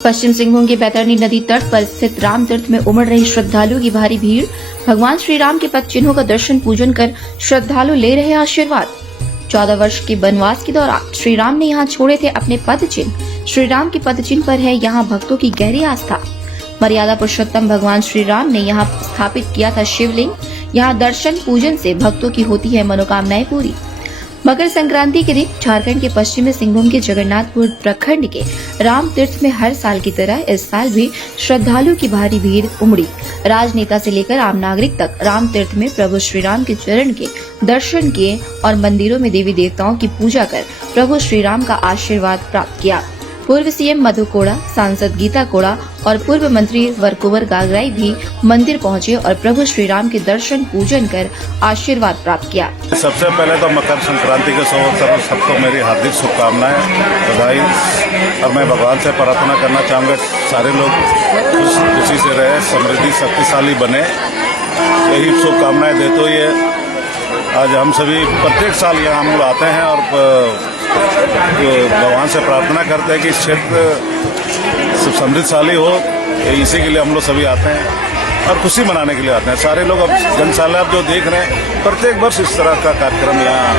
पश्चिम सिंहभूम के बैतरणी नदी तट पर स्थित राम तीर्थ में उमड़ रही श्रद्धालुओं की भारी भीड़। भगवान श्री राम के पद चिन्हों का दर्शन पूजन कर श्रद्धालु ले रहे आशीर्वाद। 14 वर्ष के वनवास के दौरान श्री राम ने यहाँ छोड़े थे अपने पद चिन्ह। श्री राम के पद चिन्ह पर है यहाँ भक्तों की गहरी आस्था। मर्यादा पुरुषोत्तम भगवान श्री राम ने यहाँ स्थापित किया था शिवलिंग। यहाँ दर्शन पूजन से भक्तों की होती है मनोकामनाएं पूरी। मकर संक्रांति के दिन झारखंड के पश्चिमी सिंहभूम के जगन्नाथपुर प्रखंड के राम तीर्थ में हर साल की तरह इस साल भी श्रद्धालुओं की भारी भीड़ उमड़ी। राजनेता से लेकर आम नागरिक तक राम तीर्थ में प्रभु श्री राम के चरण के दर्शन किए और मंदिरों में देवी देवताओं की पूजा कर प्रभु श्री राम का आशीर्वाद प्राप्त किया। पूर्व सीएम मधु कोड़ा, सांसद गीता कोड़ा और पूर्व मंत्री वरकुवर गागराई भी मंदिर पहुंचे और प्रभु श्री राम के दर्शन पूजन कर आशीर्वाद प्राप्त किया। सबसे पहले तो मकर संक्रांति के सबको मेरी हार्दिक शुभकामनाएं, बधाई। और मैं भगवान से प्रार्थना करना चाहूँगा सारे लोग खुशी से रहे, समृद्धि शक्तिशाली बने, यही शुभकामनाएं देते हुए आज हम सभी प्रत्येक साल यहाँ हम लोग आते हैं और भगवान से प्रार्थना करते हैं कि क्षेत्र समृद्धशाली हो। इसी के लिए हम लोग सभी आते हैं और खुशी मनाने के लिए आते हैं सारे लोग। अब जनसाला जो देख रहे हैं, प्रत्येक वर्ष इस तरह का कार्यक्रम यहाँ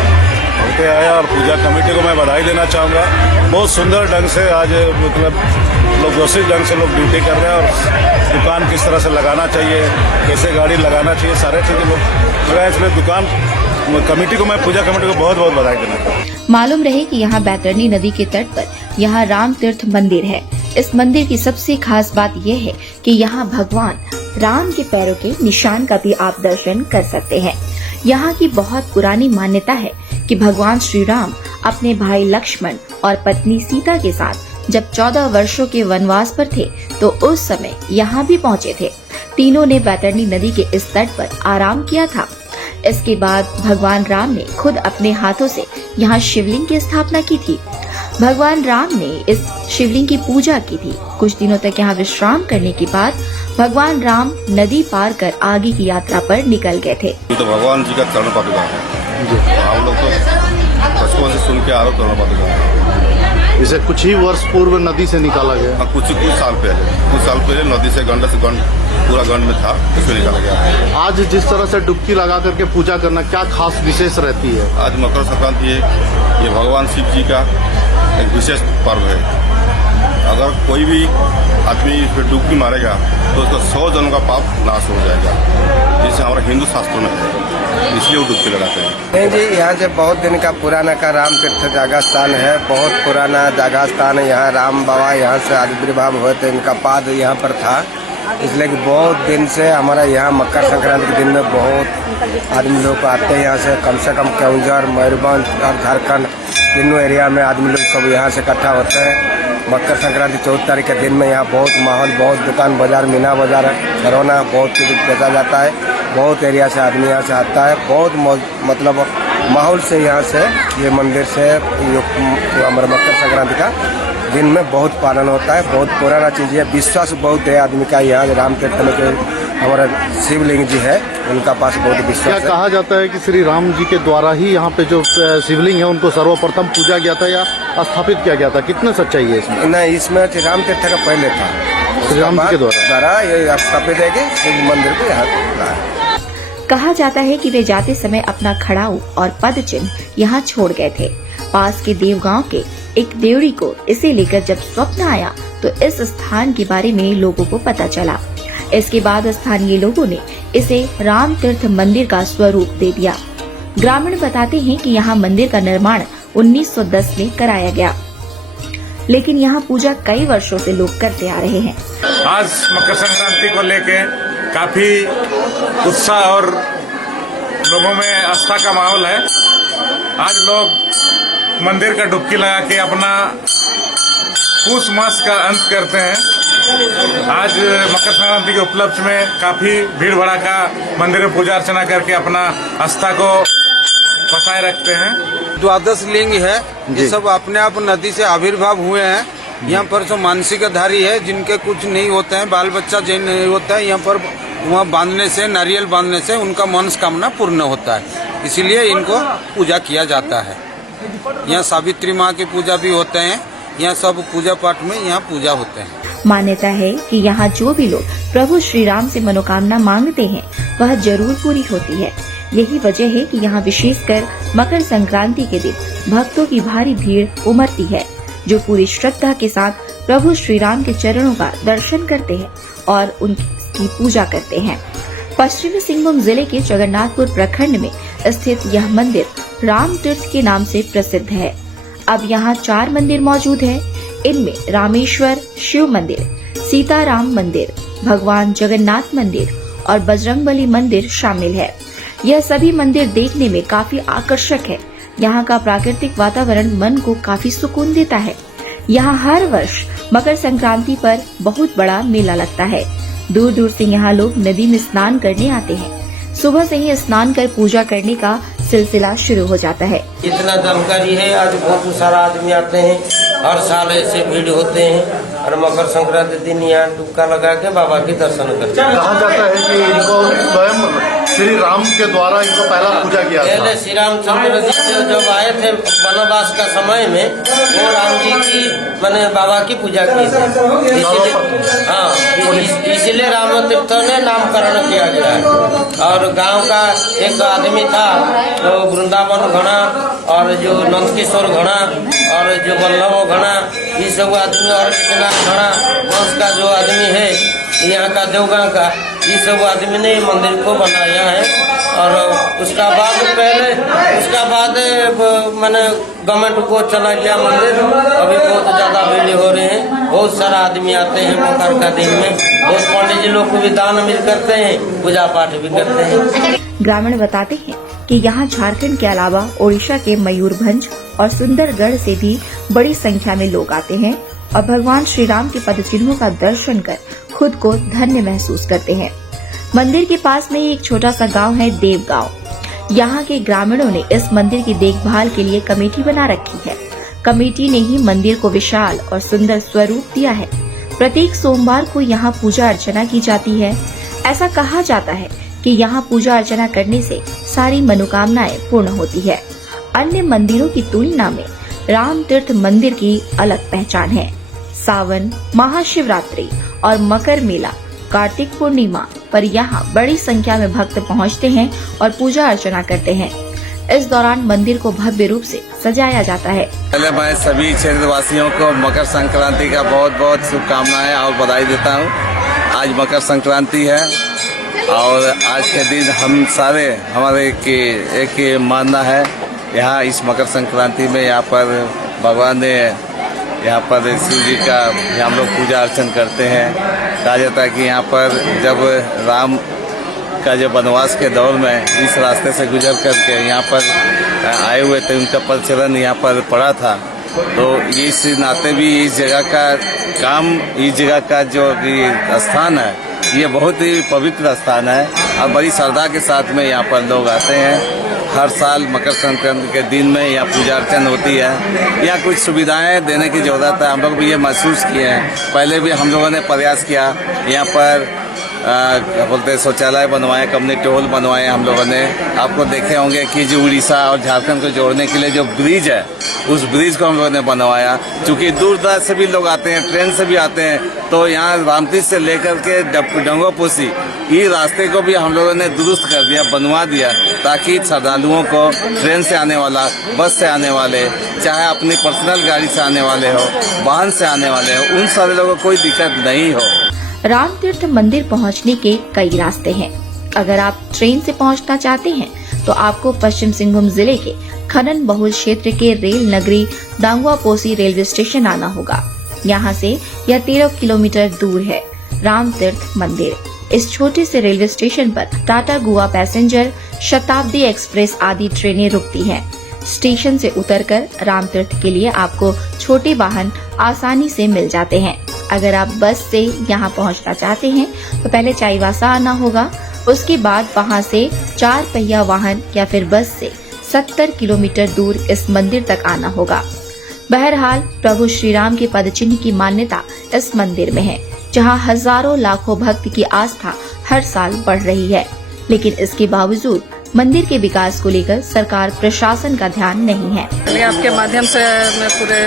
होते आया और पूजा कमेटी को मैं बधाई देना चाहूँगा। बहुत सुंदर ढंग से आज मतलब लोग व्यवस्थित ढंग से लोग ड्यूटी कर रहे हैं और दुकान किस तरह से लगाना चाहिए, कैसे गाड़ी लगाना चाहिए, सारे चीजें लोग इसलिए दुकान कमेटी को, मैं पूजा कमेटी को बहुत बहुत बधाई देना चाहूँगा। मालूम रहे कि यहाँ बैतरणी नदी के तट पर यहाँ राम तीर्थ मंदिर है। इस मंदिर की सबसे खास बात यह है कि यहाँ भगवान राम के पैरों के निशान का भी आप दर्शन कर सकते हैं। यहाँ की बहुत पुरानी मान्यता है कि भगवान श्री राम अपने भाई लक्ष्मण और पत्नी सीता के साथ जब 14 वर्षों के वनवास पर थे तो उस समय यहाँ भी पहुँचे थे। तीनों ने बैतरणी नदी के इस तट पर आराम किया था। इसके बाद भगवान राम ने खुद अपने हाथों से यहाँ शिवलिंग की स्थापना की थी। भगवान राम ने इस शिवलिंग की पूजा की थी। कुछ दिनों तक यहाँ विश्राम करने के बाद भगवान राम नदी पार कर आगे की यात्रा पर निकल गए थे। तो भगवान जी का चरण पादुका है, हम लोग तो बचपन से सुन के आ रहे चरण पादुका। इसे कुछ ही वर्ष पूर्व नदी से निकाला गया। कुछ साल पहले नदी से गंड पूरा गंड में था, उसमें निकाला गया। आज जिस तरह से डुबकी लगा करके पूजा करना क्या खास विशेष रहती है? आज मकर संक्रांति है, ये भगवान शिव जी का एक विशेष पर्व है। अगर कोई भी आदमी इस पर डुबकी मारेगा तो उसका 100 जनों का पाप नाश हो जाएगा, जैसे हमारा हिंदू शास्त्रों में है, इसलिए वो डुबकी लगाते हैं। नहीं जी, यहाँ से बहुत दिन का पुराना का राम तीर्थ जगह स्थान है। बहुत पुराना जगह स्थान है। यहाँ राम बाबा यहाँ से आविर्भाव हुए थे, इनका पाद यहाँ पर था। इसलिए कि बहुत दिन से हमारा यहाँ मकर संक्रांति के दिन में बहुत आदमी लोग आते हैं। यहाँ से कम केवंझर, मयूरभंज और झारखंड तीनों एरिया में आदमी लोग सब यहाँ से इकट्ठा होते हैं। मकर संक्रांति 14 तारीख के दिन में यहाँ बहुत माहौल, बहुत दुकान बाजार, मीना बाजार, खरौना बहुत कुछ बेचा जाता है। बहुत एरिया से आदमी यहाँ से आता है। बहुत मतलब माहौल से यहाँ से ये मंदिर से हमारे मकर संक्रांति का दिन में बहुत पालन होता है। बहुत पुराना चीज़ है, विश्वास बहुत है आदमी का। यहाँ राम तीर्थ में जो हमारा शिवलिंग जी है उनका पास बहुत विश्वास है। क्या कहा जाता है कि श्री राम जी के द्वारा ही यहाँ पे जो शिवलिंग है उनको सर्वप्रथम पूजा गया था या स्थापित किया गया था? कितना सच्चाई है इसमें? नहीं, इसमें राम तीर्थ का पहले था, श्री राम जी के द्वारा ये स्थापित है कि शिव मंदिर को यहाँ। कहा जाता है कि वे जाते समय अपना खड़ाऊ और पद चिन्ह यहाँ छोड़ गए थे। पास के देवगांव के एक देवड़ी को इसे लेकर जब स्वप्न आया तो इस स्थान के बारे में लोगों को पता चला। इसके बाद स्थानीय लोगों ने इसे राम तीर्थ मंदिर का स्वरूप दे दिया। ग्रामीण बताते हैं कि यहाँ मंदिर का निर्माण 1910 में कराया गया, लेकिन यहाँ पूजा कई वर्षों से लोग करते आ रहे हैं। आज मकर संक्रांति को लेके काफी उत्साह और लोगों में आस्था का माहौल है। आज लोग मंदिर का डुबकी लगा के अपना पूस मास का अंत करते हैं। आज मकर संक्रांति के उपलक्ष्य में काफी भीड़ भड़ाका मंदिर में पूजा अर्चना करके अपना आस्था को बसाए रखते हैं। द्वादश लिंग है, ये सब अपने आप नदी से आविर्भाव हुए हैं। यहाँ पर जो मानसिकधारी है, जिनके कुछ नहीं होते हैं, बाल बच्चा जिन नहीं होता है, यहाँ पर वहाँ बांधने से, नारियल बांधने से उनका मनोकामना पूर्ण होता है। इसीलिए इनको पूजा किया जाता है। यहाँ सावित्री माँ की पूजा भी होते हैं। यहाँ सब पूजा पाठ में यहाँ पूजा होते हैं। मान्यता है कि यहाँ जो भी लोग प्रभु श्री राम से मनोकामना मांगते हैं वह जरूर पूरी होती है। यही वजह है कि यहाँ विशेषकर मकर संक्रांति के दिन भक्तों की भारी भीड़ उमड़ती है, जो पूरी श्रद्धा के साथ प्रभु श्री राम के चरणों का दर्शन करते हैं और उनकी पूजा करते हैं। पश्चिमी सिंहभूम जिले के जगन्नाथपुर प्रखंड में स्थित यह मंदिर राम तीर्थ के नाम से प्रसिद्ध है। अब यहाँ 4 मंदिर मौजूद है। इनमें रामेश्वर शिव मंदिर, सीताराम मंदिर, भगवान जगन्नाथ मंदिर और बजरंगबली मंदिर शामिल है। यह सभी मंदिर देखने में काफी आकर्षक है। यहाँ का प्राकृतिक वातावरण मन को काफी सुकून देता है। यहाँ हर वर्ष मकर संक्रांति पर बहुत बड़ा मेला लगता है। दूर दूर से यहाँ लोग नदी में स्नान करने आते हैं। सुबह से ही स्नान कर पूजा करने का सिलसिला शुरू हो जाता है। इतना जानकारी है, आज बहुत सारा आदमी आते हैं, हर साल ऐसे भीड़ होते हैं और मकर संक्रांति दिन यहाँ डुबका लगा के बाबा के दर्शन करते हैं। कहा जाता है कि इनको स्वयं श्री राम के द्वारा इनको पहला पूजा किया था। पहले श्री रामचंद्र जी जब आए थे वनवास का समय में, वो राम जी की मैंने बाबा की पूजा की थी। इसलिए राम तीर्थ ने नामकरण किया गया है। और गांव का एक आदमी था, तो वृंदावन घड़ा और जो नंदकिशोर घड़ा और जो वल्लभ घड़ा, ये सब आदमी और कितना घड़ा वंश का जो आदमी है यहाँ का देवगांव का, ये सब आदमी ने मंदिर को बनाया है। और उसका बाद मैंने गवर्नमेंट को चला गया मंदिर। अभी बहुत ज्यादा भीड़ हो रहे हैं, बहुत सारा आदमी आते हैं मकर का दिन में। बहुत पंडित जी लोग को भी दान मिल करते हैं, पूजा पाठ भी करते हैं। ग्रामीण बताते हैं कि यहाँ झारखंड के अलावा ओडिशा के मयूरभंज और सुंदरगढ़ से भी बड़ी संख्या में लोग आते हैं और भगवान श्री राम के पद चिन्हों का दर्शन कर खुद को धन्य महसूस करते हैं। मंदिर के पास में ही एक छोटा सा गांव है देव गांव। यहाँ के ग्रामीणों ने इस मंदिर की देखभाल के लिए कमेटी बना रखी है। कमेटी ने ही मंदिर को विशाल और सुंदर स्वरूप दिया है। प्रत्येक सोमवार को यहाँ पूजा अर्चना की जाती है। ऐसा कहा जाता है कि यहाँ पूजा अर्चना करने से सारी मनोकामनाएं पूर्ण होती है। अन्य मंदिरों की तुलना में राम तीर्थ मंदिर की अलग पहचान है। सावन, महाशिवरात्रि और मकर मेला, कार्तिक पूर्णिमा पर यहाँ बड़ी संख्या में भक्त पहुँचते हैं और पूजा अर्चना करते हैं। इस दौरान मंदिर को भव्य रूप से सजाया जाता है। पहले मैं सभी क्षेत्रवासियों को मकर संक्रांति का बहुत बहुत शुभकामनाएं और बधाई देता हूँ। आज मकर संक्रांति है और आज के दिन हम सारे हमारे एक मानना है, यहाँ इस मकर संक्रांति में यहाँ पर भगवान ने यहाँ पर शिव जी का हम लोग पूजा अर्चन करते हैं। कहा जाता है कि यहाँ पर जब राम का जब वनवास के दौर में इस रास्ते से गुजर करके यहाँ पर आए हुए थे, उनका प्रचलन यहाँ पर पड़ा था। तो इस नाते भी इस जगह का जो स्थान है, ये बहुत ही पवित्र स्थान है और बड़ी श्रद्धा के साथ में यहाँ पर लोग आते हैं। हर साल मकर संक्रांति के दिन में यहाँ पूजा अर्चना होती है। यहाँ कुछ सुविधाएं देने की जरूरत है, हम लोग भी ये महसूस किए हैं। पहले भी हम लोगों ने प्रयास किया, यहाँ पर क्या बोलते हैं शौचालय बनवाए, कम्युनिटी हॉल बनवाए हम लोगों ने। आपको देखे होंगे कि जो उड़ीसा और झारखंड को जोड़ने के लिए जो ब्रिज है, उस ब्रिज को हम लोगों ने बनवाया। चूँकि दूर दराज से भी लोग आते हैं, ट्रेन से भी आते हैं, तो यहाँ रामतीर्थ से लेकर के डंगोपोसी ये रास्ते को भी हम लोगों ने दुरुस्त कर दिया, बनवा दिया, ताकि श्रद्धालुओं को ट्रेन से आने वाला, बस से आने वाले, चाहे अपनी पर्सनल गाड़ी से आने वाले हो, वाहन से आने वाले हो, उन सारे लोगों को कोई दिक्कत नहीं हो। राम तीर्थ मंदिर पहुंचने के कई रास्ते हैं। अगर आप ट्रेन से पहुंचना चाहते हैं तो आपको पश्चिम सिंहभूम जिले के खनन बहुल क्षेत्र के रेल नगरी दांगुआपोसी रेलवे स्टेशन आना होगा। यहाँ से यह 13 किलोमीटर दूर है। राम तीर्थ मंदिर इस छोटे से रेलवे स्टेशन पर टाटा गुआ पैसेंजर, शताब्दी एक्सप्रेस आदि ट्रेनें रुकती हैं। स्टेशन से उतरकर राम तीर्थ के लिए आपको छोटे वाहन आसानी से मिल जाते हैं। अगर आप बस से यहाँ पहुँचना चाहते हैं तो पहले चाईबासा आना होगा, उसके बाद वहाँ से 4 पहिया वाहन या फिर बस से 70 किलोमीटर दूर इस मंदिर तक आना होगा। बहरहाल प्रभु श्री राम के पदचिन्ह की मान्यता इस मंदिर में है, जहाँ हजारों लाखों भक्त की आस्था हर साल बढ़ रही है। लेकिन इसके बावजूद मंदिर के विकास को लेकर सरकार प्रशासन का ध्यान नहीं है। आपके माध्यम से मैं पूरे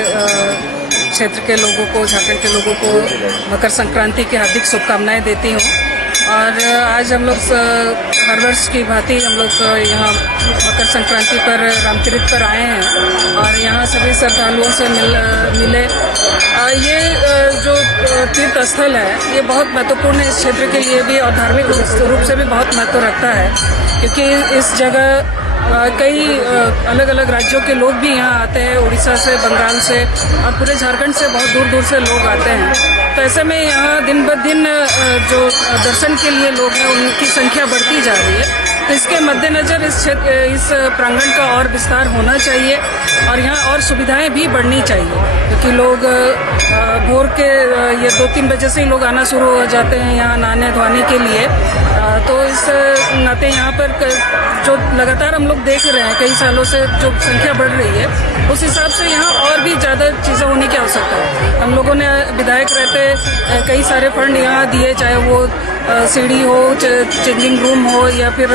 क्षेत्र के लोगों को, झारखंड के लोगों को मकर संक्रांति की हार्दिक शुभकामनाएं देती हूँ। और आज हम लोग हर वर्ष की भांति हम लोग यहाँ मकर संक्रांति पर रामतीर्थ पर आए हैं और यहाँ सभी श्रद्धालुओं से मिले। ये जो तीर्थ स्थल है ये बहुत महत्वपूर्ण है इस क्षेत्र के लिए भी और धार्मिक रूप से भी बहुत महत्व रखता है, क्योंकि इस जगह कई अलग अलग राज्यों के लोग भी यहाँ आते हैं, उड़ीसा से, बंगाल से और पूरे झारखंड से बहुत दूर दूर से लोग आते हैं। तो ऐसे में यहाँ दिन ब दिन जो दर्शन के लिए लोग हैं उनकी संख्या बढ़ती जा रही है। तो इसके मद्देनजर इस प्रांगण का और विस्तार होना चाहिए और यहाँ और सुविधाएं भी बढ़नी चाहिए, क्योंकि लोग भोर के ये 2-3 बजे से ही लोग आना शुरू हो जाते हैं यहाँ नहाने धोने के लिए। तो इस नाते यहाँ पर जो लगातार हम लोग देख रहे हैं कई सालों से जो संख्या बढ़ रही है, उस हिसाब से यहाँ और भी ज़्यादा चीज़ें होने की आवश्यकता है। हम लोगों ने विधायक रहते कई सारे फंड यहाँ दिए, चाहे वो सीढ़ी हो, चेंजिंग रूम हो या फिर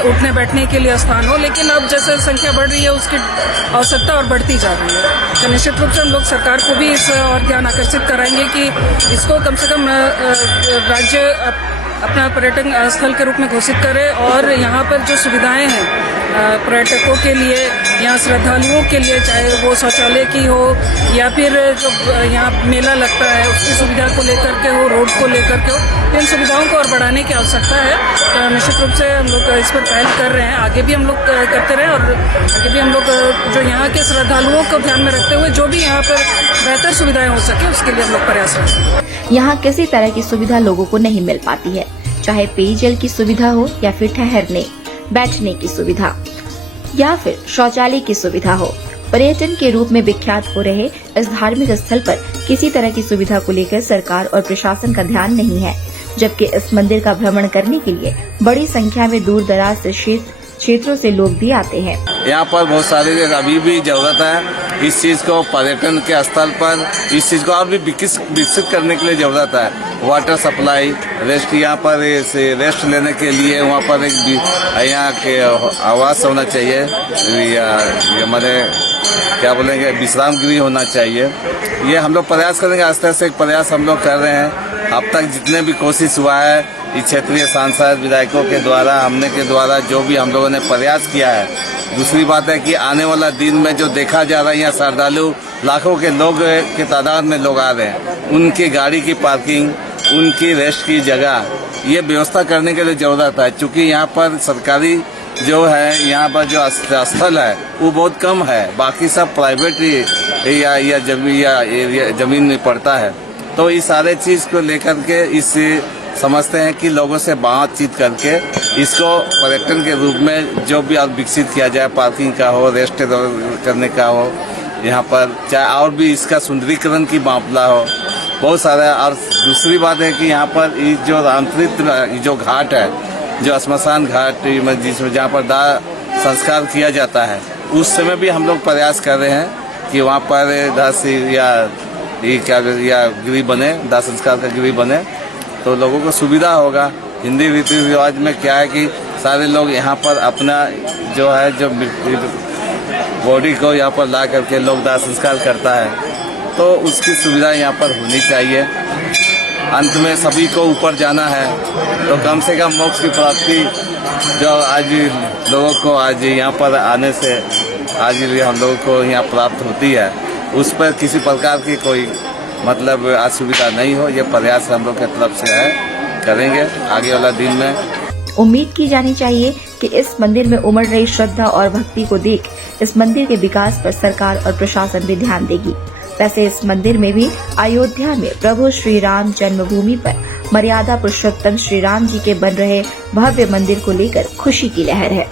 उठने बैठने के लिए स्थान हो, लेकिन अब जैसे संख्या बढ़ रही है उसकी आवश्यकता और बढ़ती जा रही है। तो निश्चित रूप से हम लोग सरकार को भी इस और ध्यान आकर्षित कराएंगे कि इसको कम से कम राज्य अपना पर्यटन स्थल के रूप में घोषित करे और यहाँ पर जो सुविधाएं हैं पर्यटकों के लिए, यहाँ श्रद्धालुओं के लिए, चाहे वो शौचालय की हो या फिर जो यहाँ मेला लगता है उसकी सुविधा को लेकर के हो, रोड को लेकर के हो, इन सुविधाओं को और बढ़ाने की आवश्यकता है। तो निश्चित रूप से हम लोग इस पर पहल कर रहे हैं, आगे भी हम लोग करते रहे और आगे भी हम लोग जो यहाँ के श्रद्धालुओं को ध्यान में रखते हुए जो भी यहाँ पर बेहतर सुविधाएं हो सके उसके लिए हम लोग प्रयास करें। यहाँ किसी तरह की सुविधा लोगों को नहीं मिल पाती है, चाहे पेयजल की सुविधा हो या फिर ठहरने बैठने की सुविधा या फिर शौचालय की सुविधा हो। पर्यटन के रूप में विख्यात हो रहे इस धार्मिक स्थल पर किसी तरह की सुविधा को लेकर सरकार और प्रशासन का ध्यान नहीं है, जबकि इस मंदिर का भ्रमण करने के लिए बड़ी संख्या में दूर दराज से क्षेत्रों से लोग भी आते हैं। यहाँ पर बहुत सारी अभी भी जरूरत है इस चीज को, पर्यटन के स्थल पर इस चीज को और भी विकसित करने के लिए जरूरत है। वाटर सप्लाई, रेस्ट, यहाँ पर रेस्ट लेने के लिए वहाँ पर एक यहाँ के आवास होना चाहिए, या हमारे क्या बोलेंगे विश्राम गृह होना चाहिए। ये हम लोग प्रयास करेंगे, आस्ते आस्ते एक प्रयास हम लोग कर रहे हैं। अब तक जितने भी कोशिश हुआ है इस क्षेत्रीय सांसद विधायकों के द्वारा, हमने के द्वारा जो भी हम लोगों ने प्रयास किया है। दूसरी बात है कि आने वाला दिन में जो देखा जा रहा है यहाँ श्रद्धालु लाखों के लोग के तादाद में लोग आ रहे हैं, उनकी गाड़ी की पार्किंग, उनकी रेस्ट की जगह, ये व्यवस्था करने के लिए जरूरत है। चूँकि यहाँ पर सरकारी जो है यहाँ पर जो स्थल है वो बहुत कम है, बाकी सब प्राइवेट या जमीन में पड़ता है। तो इस सारे चीज को लेकर के इससे समझते हैं कि लोगों से बातचीत करके इसको पर्यटन के रूप में जो भी और विकसित किया जाए, पार्किंग का हो, रेस्ट करने का हो, यहाँ पर चाहे और भी इसका सुंदरीकरण की मामला हो, बहुत सारा। और दूसरी बात है कि यहाँ पर जो रामतीर्थ जो घाट है, जो श्मशान घाट जिसमें जहाँ पर दाह संस्कार किया जाता है, उस समय भी हम लोग प्रयास कर रहे हैं कि वहाँ पर या गृह बने, दाह संस्कार का गृह बने, तो लोगों को सुविधा होगा। हिंदी रीति रिवाज में क्या है कि सारे लोग यहाँ पर अपना जो है जो बॉडी को यहाँ पर ला करके लोग दाह संस्कार करता है, तो उसकी सुविधा यहाँ पर होनी चाहिए। अंत में सभी को ऊपर जाना है, तो कम से कम मोक्ष की प्राप्ति जो आज लोगों को आज यहाँ पर आने से आज हम लोगों को यहाँ प्राप्त होती है, उस पर किसी प्रकार की कोई मतलब असुविधा नहीं हो। ये प्रयास हम लोग की तरफ से है, करेंगे आगे वाला दिन में। उम्मीद की जानी चाहिए कि इस मंदिर में उमड़ रही श्रद्धा और भक्ति को देख इस मंदिर के विकास पर सरकार और प्रशासन भी ध्यान देगी। वैसे इस मंदिर में भी अयोध्या में प्रभु श्री राम जन्मभूमि पर मर्यादा पुरुषोत्तम श्री राम जी के बन रहे भव्य मंदिर को लेकर खुशी की लहर है।